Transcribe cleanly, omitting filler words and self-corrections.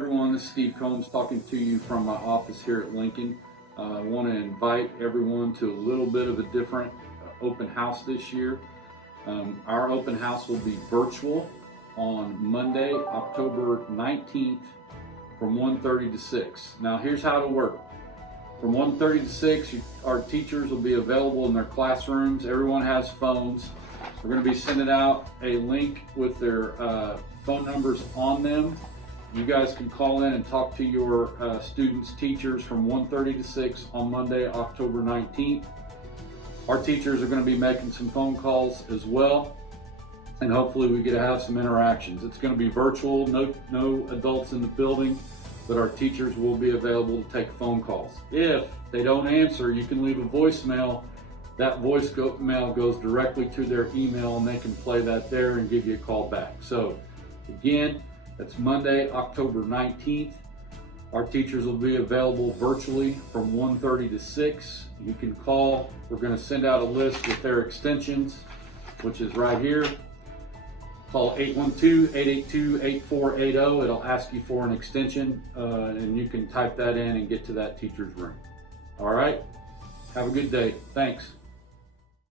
everyone, this is Steve Combs talking to you from my office here at Lincoln. I want to invite everyone to a little bit of a different open house this year. Our open house will be virtual on Monday, October 19th from 1:30 to 6. Now here's how it'll work. From 1:30 to 6, our teachers will be available in their classrooms. Everyone has phones. We're going to be sending out a link with their phone numbers on them. You guys can call in and talk to your students' teachers from 1:30 to 6 on Monday, October 19th. Our teachers are going to be making some phone calls as well, and hopefully we get to have some interactions. It's going to be virtual, no adults in the building, but our teachers will be available to take phone calls. If they don't answer, you can leave a voicemail. That voicemail goes directly to their email, and they can play that there and give you a call back. So again, that's Monday, October 19th. Our teachers will be available virtually from 1:30 to 6. You can call. We're going to send out a list with their extensions, which is right here. Call 812-882-8480. It'll ask you for an extension, and you can type that in and get to that teacher's room. All right? Have a good day. Thanks.